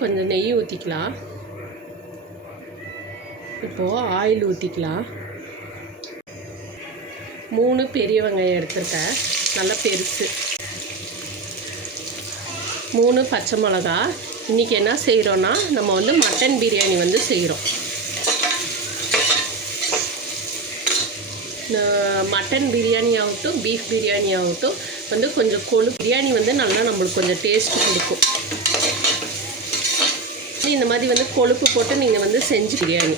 கொஞ்சம் நெய் ஊற்றிக்கலாம். இப்போது ஆயில் ஊற்றிக்கலாம். 3 பெரிய வெங்காயம் எடுத்துருக்கேன், நல்லா பெருசு. 3 பச்சை மிளகா. இன்றைக்கி என்ன செய்கிறோன்னா, நம்ம வந்து மட்டன் பிரியாணி வந்து செய்கிறோம். மட்டன் பிரியாணி ஆகட்டும், பீஃப் பிரியாணி ஆகட்டும் வந்து கொஞ்சம் பிரியாணி வந்து நல்லா நம்மளுக்கு கொஞ்சம் டேஸ்ட் கொடுக்கும். இந்த மாதிரி வந்து கொழுப்பு போட்டு நீங்கள் வந்து செஞ்சு பிரியாணி.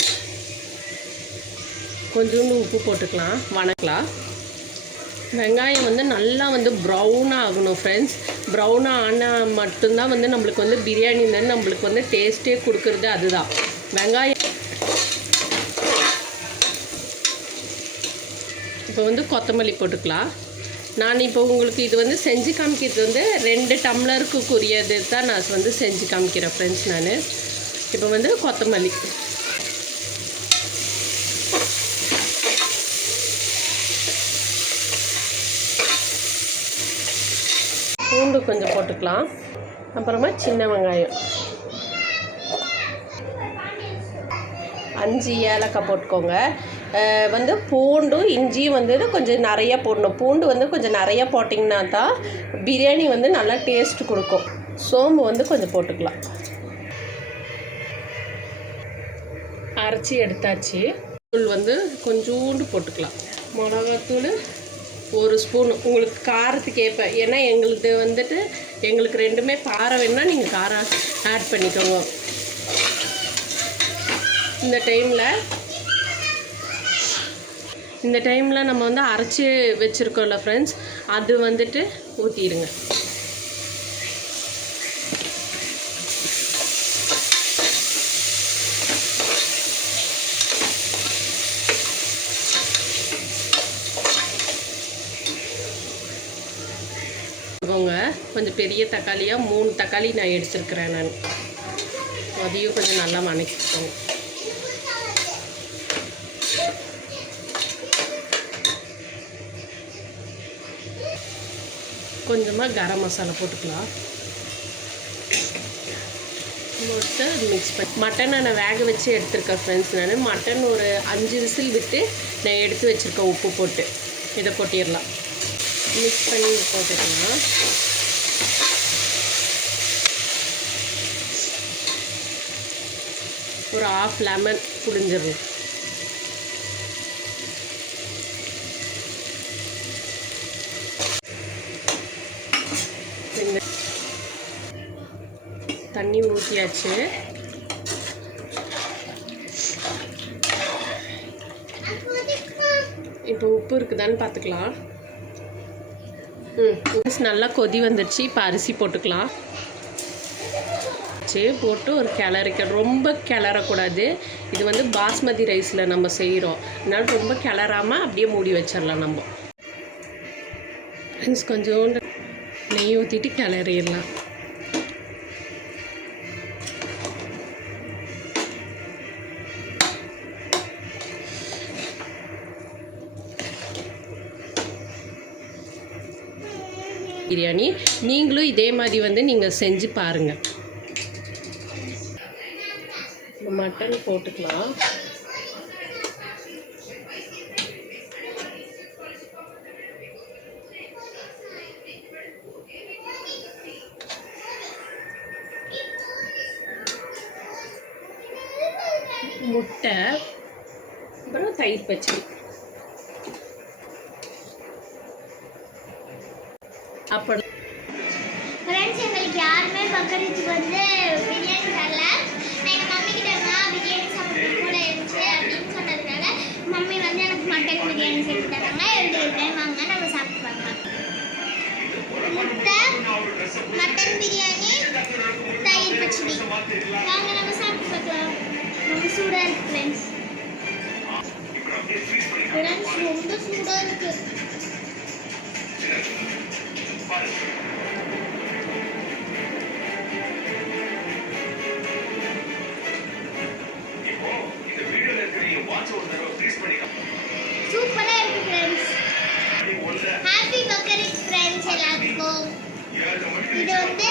கொஞ்சோண்டு உப்பு போட்டுக்கலாம், வணக்கலாம். வெங்காயம் வந்து நல்லா வந்து ப்ரௌனாக ஆகணும் ஃப்ரெண்ட்ஸ். ப்ரௌனாக ஆனால் மட்டும்தான் வந்து நம்மளுக்கு வந்து பிரியாணி வந்து நம்மளுக்கு வந்து டேஸ்ட்டே கொடுக்குறது அதுதான். வெங்காயம் இப்போ வந்து கொத்தமல்லி போட்டுக்கலாம். நான் இப்போ உங்களுக்கு இது வந்து செஞ்சு காமிக்கிறது வந்து 2 டம்ளருக்குரியது தான் நான் வந்து செஞ்சு காமிக்கிறேன் ஃப்ரெண்ட்ஸ். நான் இப்போ வந்து கொத்தமல்லி, பூண்டு கொஞ்சம் போட்டுக்கலாம். அப்புறமா சின்ன வெங்காயம், 5 ஏலக்காய் போட்டுக்கோங்க. வந்து பூண்டும் இஞ்சியும் வந்து கொஞ்சம் நிறைய போடணும். பூண்டு வந்து கொஞ்சம் நிறைய போட்டிங்கன்னா தான் பிரியாணி வந்து நல்லா டேஸ்ட் கொடுக்கும். சோம்பு வந்து கொஞ்சம் போட்டுக்கலாம். அரைச்சி எடுத்தாச்சு. தூள் வந்து கொஞ்சோண்டு போட்டுக்கலாம். மிளகாத்தூள் 1 ஸ்பூன் உங்களுக்கு காரத்துக்கு ஏற்ப. ஏன்னா எங்களுக்கு ரெண்டுமே காரம் வேணுன்னா நீங்கள் காரம் ஆட் பண்ணிக்கோங்க. இந்த டைமில் நம்ம வந்து அரைச்சி வச்சுருக்கோம்ல ஃப்ரெண்ட்ஸ், அது வந்துட்டு ஊற்றிடுங்க. கொஞ்சம் பெரிய தக்காளியாக 3 தக்காளி நான் எடுத்துருக்கிறேன். நான் அதையும் கொஞ்சம் நல்லா வணக்கிக்கோங்க. கொஞ்சமாக கரம் மசாலா போட்டுக்கலாம். போட்டு மிக்ஸ் பண்ணி மட்டனை நான் வேக வச்சு எடுத்துருக்கேன் ஃப்ரெண்ட்ஸ். நான் மட்டன் ஒரு 5 விசில் விட்டு நான் எடுத்து வச்சுருக்கேன் உப்பு போட்டு. இதை கொட்டிடலாம். மிக்ஸ் பண்ணி போட்டுக்கலாம். ஒரு 1/2 லெமன் புழிஞ்சிடலாம். தண்ணி ஊற்றியாச்சு. இப்போ உப்பு இருக்குதான்னு பார்த்துக்கலாம். நல்லா கொதி வந்துடுச்சு. இப்போ அரிசி போட்டுக்கலாம். போட்டு ஒரு ரொம்ப கிளறக்கூடாது. இது வந்து பாஸ்மதி ரைஸில் நம்ம செய்கிறோம், அதனால ரொம்ப கிளறாமல் அப்படியே மூடி வச்சிடலாம். நம்ம கொஞ்சோண்டு நெய் ஊற்றிட்டு கிளறிடலாம். பிரியாணி நீங்களும் இதே மாதிரி வந்து நீங்கள் செஞ்சு பாருங்கள். மட்டன் போட்டுக்கலாம். முட்டை, அப்புறம் தயிர் பச்சடி. அப்படி ஃப்ரெண்ட்ஸ், எங்களுக்கு யாருமே பக்கத்துக்கு வந்து பிரியாணி தரல. எங்கள் மம்மி கிட்ட பிரியாணி சாப்பிட்றது போல இருந்துச்சு அப்படின்னு சொன்னதுனால மம்மி வந்து எனக்கு மட்டன் பிரியாணி செஞ்சு தராங்க. 2 டைம் வாங்க, நம்ம சாப்பிட்டு பார்க்கலாம். முட்டை, மட்டன் பிரியாணி, தயிர் பச்சடி. வாங்க நம்ம சாப்பிட்டு பார்க்கலாம். ரொம்ப சூடாக இருக்குது ஃப்ரெண்ட்ஸ். ரொம்ப சூடாக இருக்குது. சூப்பரா இருக்கு ஃப்ரெண்ட்ஸ். ஹாப்பி பக்கரீத் ஃப்ரெண்ட்ஸ் எல்லாருக்கும். இது வந்து